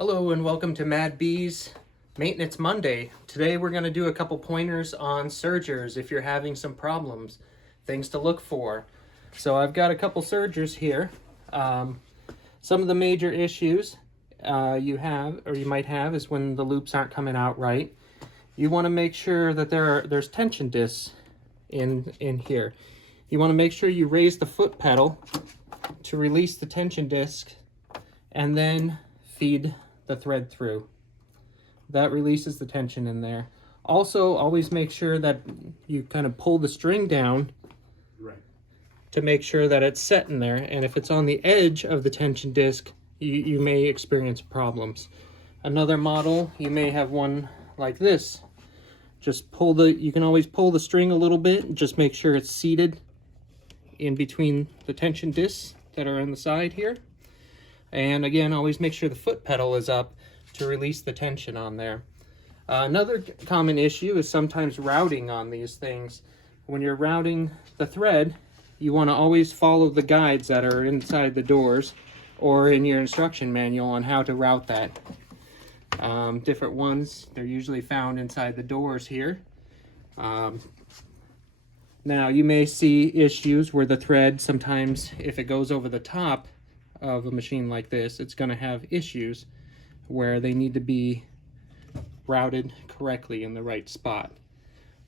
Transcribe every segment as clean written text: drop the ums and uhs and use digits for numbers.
Hello and welcome to Mad Bees Maintenance Monday. Today we're going to do a couple pointers on sergers if you're having some problems, things to look for. So I've got a couple sergers here. Some of the major issues you might have is when the loops aren't coming out right. You want to make sure that there's tension discs in here. You want to make sure you raise the foot pedal to release the tension disc and then feed the thread through. That releases the tension in there. Also, always make sure that you kind of pull the string down to make sure that it's set in there. And if it's on the edge of the tension disc, you may experience problems. Another model, you may have one like this. You can always pull the string a little bit and just make sure it's seated in between the tension discs that are on the side here. And again, always make sure the foot pedal is up to release the tension on there. Another common issue is sometimes routing on these things. When you're routing the thread, you want to always follow the guides that are inside the doors or in your instruction manual on how to route that. Different ones, they're usually found inside the doors here. Now, you may see issues where the thread, sometimes if it goes over the top of a machine like this, it's going to have issues where they need to be routed correctly in the right spot.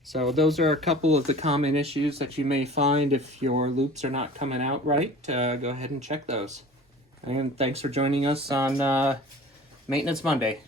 So those are a couple of the common issues that you may find if your loops are not coming out right. Go ahead and check those. And thanks for joining us on Maintenance Monday.